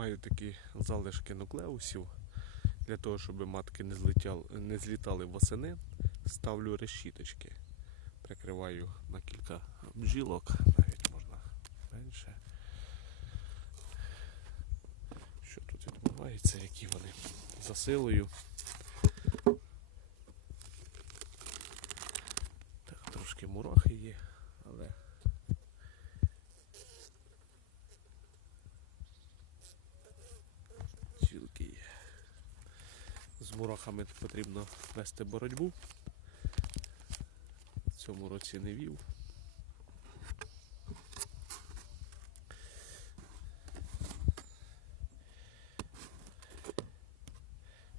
Маю такі залишки нуклеусів. Для того, щоб матки не, злетяли, не злітали восени, ставлю решіточки. Прикриваю на кілька бджілок, навіть можна менше. Що тут відбувається, які вони за силою. Так, трошки мурахи є, але Чілки є. З мурахами потрібно вести боротьбу. В цьому році не вів.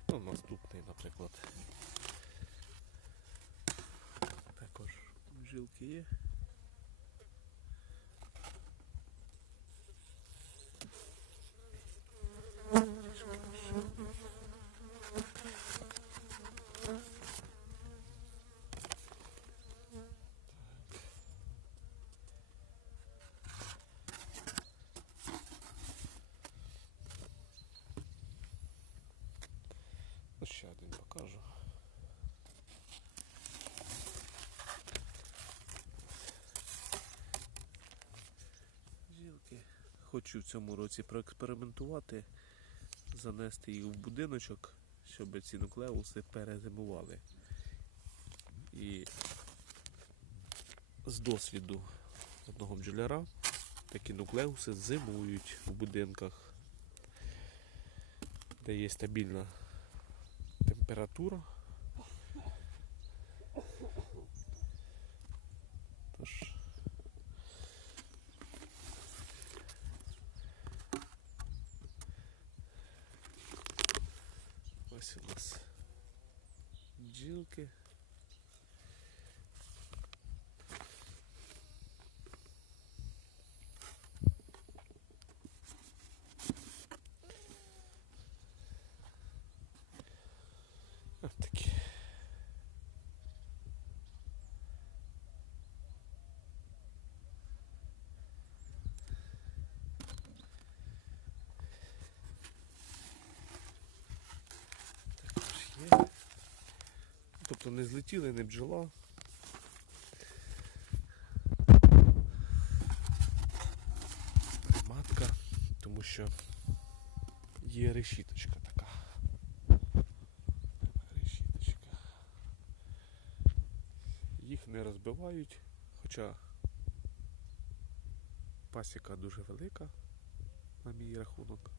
Ну, наступний, наприклад. Також жилки є. Ну, ще один покажу. Жілки. Хочу в цьому році проекспериментувати, занести їх в будиночок, щоб ці нуклеуси перезимували. І з досвіду одного бджоляра такі нуклеуси зимують в будинках, де є стабільна температура. Тож. Ось у нас бджілки. Ось такі. Також є. Тобто не злетіли, не бджола. Матка, тому що є решіточка така. Решіточка. Їх не розбивають, хоча пасіка дуже велика на мій рахунок.